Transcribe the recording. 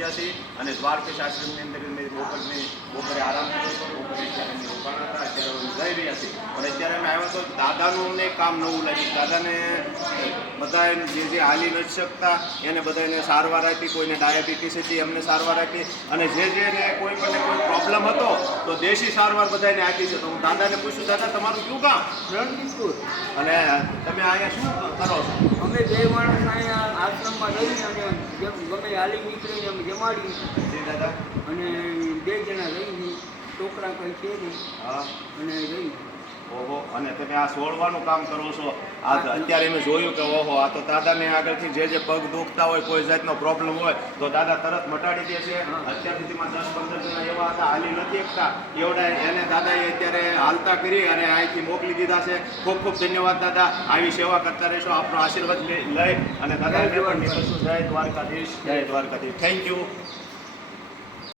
ગયા છીએ અને દ્વારકેશ આશ્રમની અંદર મેં બપોરે આરામ કર્યો હતો. બપોરે અત્યારે અમે રોકાણા હતા, અત્યારે જઈ રહ્યા છીએ. પણ અત્યારે અમે આવ્યા તો દાદાનું અમને કામ નવું લાગ્યું. દાદાને બધા જે હાલી નથી શકતા એને બધાને સારવાર આપી, કોઈને ડાયાબિટીસ હતી એમને સારવાર આપી, અને જેને કોઈ પણ કોઈ પ્રોબ્લેમ હતો તો દેશી સારવાર બધાને આપી છે. તો હું દાદાને પૂછ્યું, દાદા તમારું કયું કામ? રણજીતપુર. અને તમે અહીંયા શું કરો છો? અમે બે માણસ અહીંયા આશ્રમમાં રહીને અમે ગમે હાલી નીકળીને અમે જમાડી જી દાદા. અને 2 જણા રહીને છોકરા કંઈ છે નહીં હા. અને રહી. ઓહો, અને તમે આ સોળવાનું કામ કરો છો. આ અત્યારે મેં જોયું કે ઓહો, આ તો દાદાને આગળથી જે પગ દુખતા હોય, કોઈ જાતનો પ્રોબ્લેમ હોય તો દાદા તરત મટાડી દે છે. અત્યાર સુધીમાં 10-15 જણા એવા હતા હાલી નથી શકતા, એવડા એને દાદાએ અત્યારે હાલતા કરી અને અહીંથી મોકલી દીધા છે. ખૂબ ખૂબ ધન્યવાદ દાદા. આવી સેવા કરતા રહેશો, આપનો આશીર્વાદ લઈ અને દાદા જય દ્વારકાધીશ, જય દ્વારકાધીશ. Thank you.